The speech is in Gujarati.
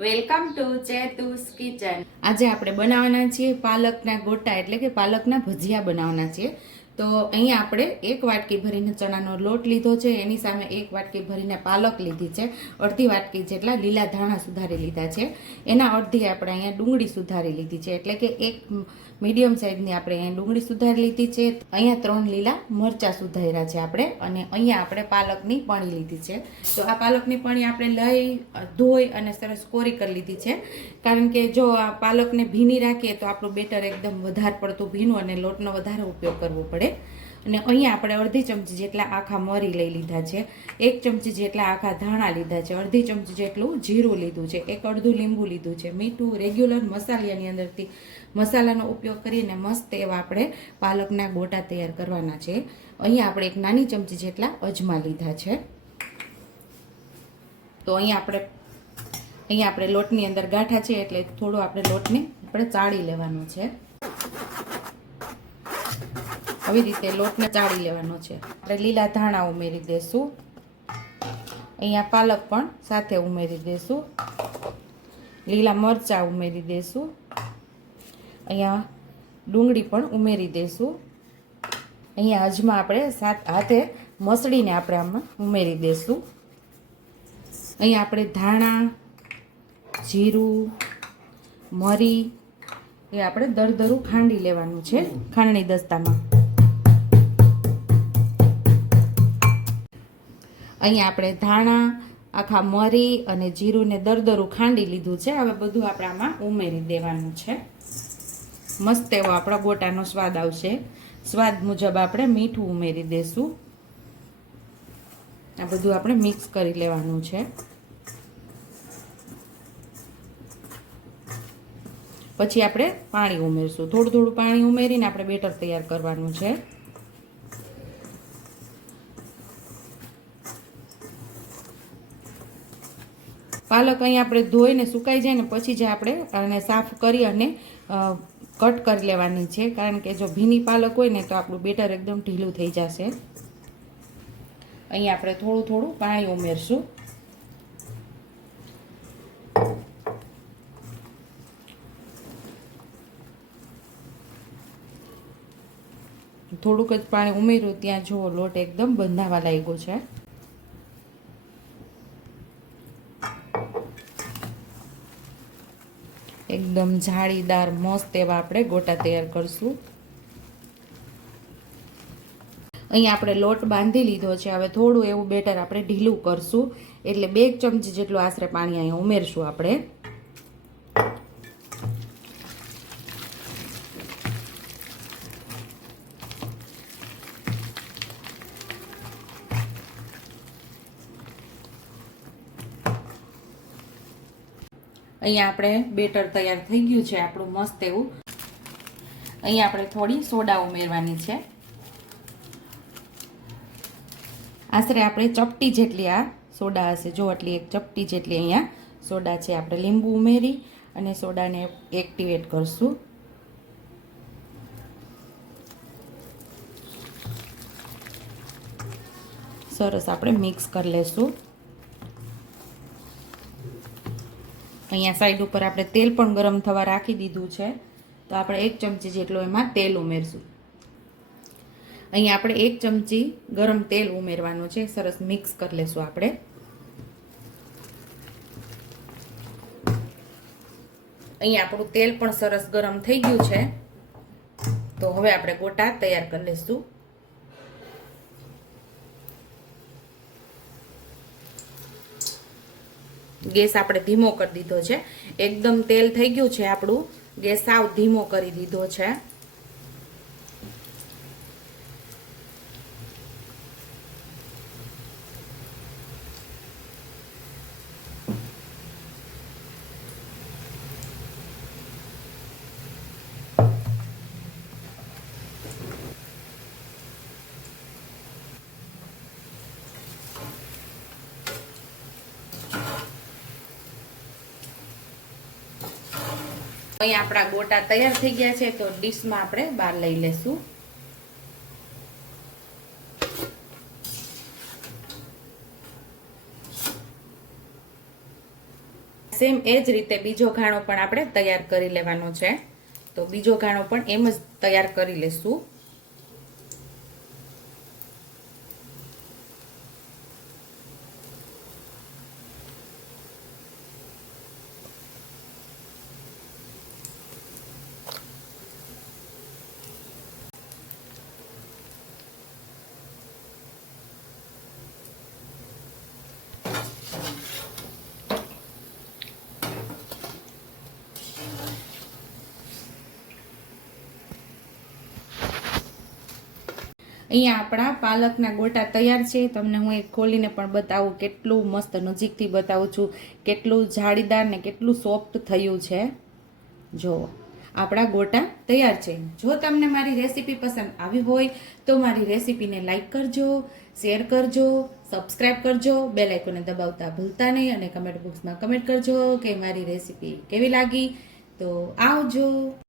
Welcome to ચેતુસ kitchen. આજે આપણે બનાવવાના છીએ પાલકના ગોટા, એટલે કે પાલકના ભજીયા બનાવવાના છીએ. તો અહીંયા આપણે એક વાટકી ભરીને ચણાનો લોટ લીધો છે, એની સામે એક વાટકી ભરીને પાલક લીધી છે, અડધી વાટકી જેટલા લીલા ધાણા સુધારી લીધા છે. એના અડધી આપણે અહીંયા ડુંગળી સુધારી લીધી છે, એટલે કે એક મીડિયમ સાઇઝની આપણે અહીંયા ડુંગળી સુધારી લીધી છે. અહીંયા ત્રણ લીલા મરચાં સુધાર્યા છે આપણે, અને અહીંયા આપણે પાલકની પણી લીધી છે. તો આ પાલકની પણી આપણે લઈ, ધોઈ અને સરસ કોરી કરી લીધી છે. કારણ કે જો આ પાલકને ભીની રાખીએ તો આપણું બેટર એકદમ વધારે પડતું ભીનું અને લોટનો વધારે ઉપયોગ કરવો પડે. અને અહીંયા આપણે અડધી ચમચી જેટલા આખા મરી લઈ લીધા છે. એક ચમચી જેટલા આખા ધાણા લીધા છે. અડધી ચમચી જેટલું જીરું લીધું છે. એક અડધું લીંબુ લીધું છે. મીઠું, રેગ્યુલર મસાલિયાની અંદરથી મસાલાનો ઉપયોગ કરીને મસ્ત એવા આપણે પાલકના ગોટા તૈયાર કરવાના છે. અહીંયા આપણે એક નાની ચમચી જેટલા અજમા લીધા છે. તો અહીંયા આપણે અહીંયા આપણે લોટની અંદર ગાંઠા છે એટલે થોડું આપણે લોટને આપણે ચાળી લેવાનો છે. આવી રીતે લોટને ચાળી લેવાનો છે. આપણે લીલા ધાણા ઉમેરી દેશું. અહીંયા પાલક પણ સાથે ઉમેરી દેશું. લીલા મરચાં ઉમેરી દેશું. અહીંયા ડુંગળી પણ ઉમેરી દેશું. અહીંયા અજમા આપણે સાત હાથે મસળીને આપણે આમાં ઉમેરી દેશું. અહીંયા આપણે ધાણા, જીરું, મરી એ આપણે દરદરું ખાંડી લેવાનું છે ખાંડણી દસ્તામાં. અહીંયા આપણે ધાણા, આખા મરી અને જીરુંને દરદરું ખાંડી લીધું છે. હવે બધું આપણે આમાં ઉમેરી દેવાનું છે. મસ્ત એવો આપણા ગોટાનો સ્વાદ આવશે. સ્વાદ મુજબ આપણે મીઠું ઉમેરી દેશું. આ બધું આપણે મિક્સ કરી લેવાનું છે. પછી આપણે પાણી ઉમેરશું. થોડું થોડું પાણી ઉમેરીને આપણે બેટર તૈયાર કરવાનું છે. પાલક અહીં આપણે ધોઈને સુકાઈ જાય ને પછી જ આપણે આને સાફ કરી અને કટ કરી લેવાની છે. કારણ કે જો ભીની પાલક હોય ને તો આપણું બેટર એકદમ ઢીલું થઈ જશે. અહીં આપણે થોડું થોડું પાણી ઉમેરશું. થોડુંક જ પાણી ઉમેર્યું, ત્યાં જુઓ લોટ એકદમ બંધાવા લાગ્યો છે. એકદમ જાળીદાર, મસ્ત એવા આપણે ગોટા તૈયાર કરશું. અહીં આપણે લોટ બાંધી લીધો છે. હવે થોડું એવું બેટર આપણે ઢીલું કરશું. એટલે બે ચમચી જેટલું આશરે પાણી અહીંયા ઉમેરશું આપણે. અહીંયા આપણે બેટર તૈયાર થઈ ગયું છે, આપણું મસ્ત એવું. અહીંયા આપણે થોડી સોડા ઉમેરવાની છે. આશરે આપણે ચપટી જેટલી આ સોડા હશે. જો આટલી એક ચપટી જેટલી અહીંયા સોડા છે, આપણે લીંબુ ઉમેરી અને સોડાને એક્ટિવેટ કરશું. સરસ, આપણે મિક્સ કરી લેશું. અહીંયા સાઈડ ઉપર આપણે તેલ પણ ગરમ થવા રાખી દીધું છે. તો આપણે એક ચમચી જેટલું એમાં તેલ ઉમેરશું. અહીંયા આપણે એક ચમચી ગરમ તેલ ઉમેરવાનું છે. સરસ મિક્સ કરી લેશું આપણે. અહીંયા આપણું તેલ પણ સરસ ગરમ થઈ ગયું છે. તો હવે આપણે ગોટા તૈયાર કરી લઈશું ગેસ આપણે ધીમો કરી દીધો છે. એકદમ તેલ થઈ ગયું છે આપણું. ગેસ સાવ ધીમો કરી દીધો છે. અહીં આપણા ગોટા તૈયાર થઈ ગયા છે, તો ડીશમાં આપણે બહાર લઈ લેશું. સેમ એ જ રીતે બીજો ઘાણો પણ આપણે તૈયાર કરી લેવાનો છે. તો બીજો ઘાણો પણ એમ જ તૈયાર કરી લેશું. અહીંયા આપણા પાલકના ગોટા તૈયાર છે. તમને હું એક ખોલીને પણ બતાવું કેટલું મસ્ત નજીકથી બતાવું છું. કેટલું જાળીદાર ને કેટલું સોફ્ટ થયું છે. જો, આપણા ગોટા તૈયાર છે. જો તમને મારી રેસીપી પસંદ આવી હોય તો મારી રેસીપીને લાઈક કરજો, શેર કરજો, સબસ્ક્રાઇબ કરજો બે લાઇકોને દબાવતા ભૂલતા નહીં અને કમેન્ટ બોક્સમાં કમેન્ટ કરજો કે મારી રેસીપી કેવી લાગી. તો આવજો.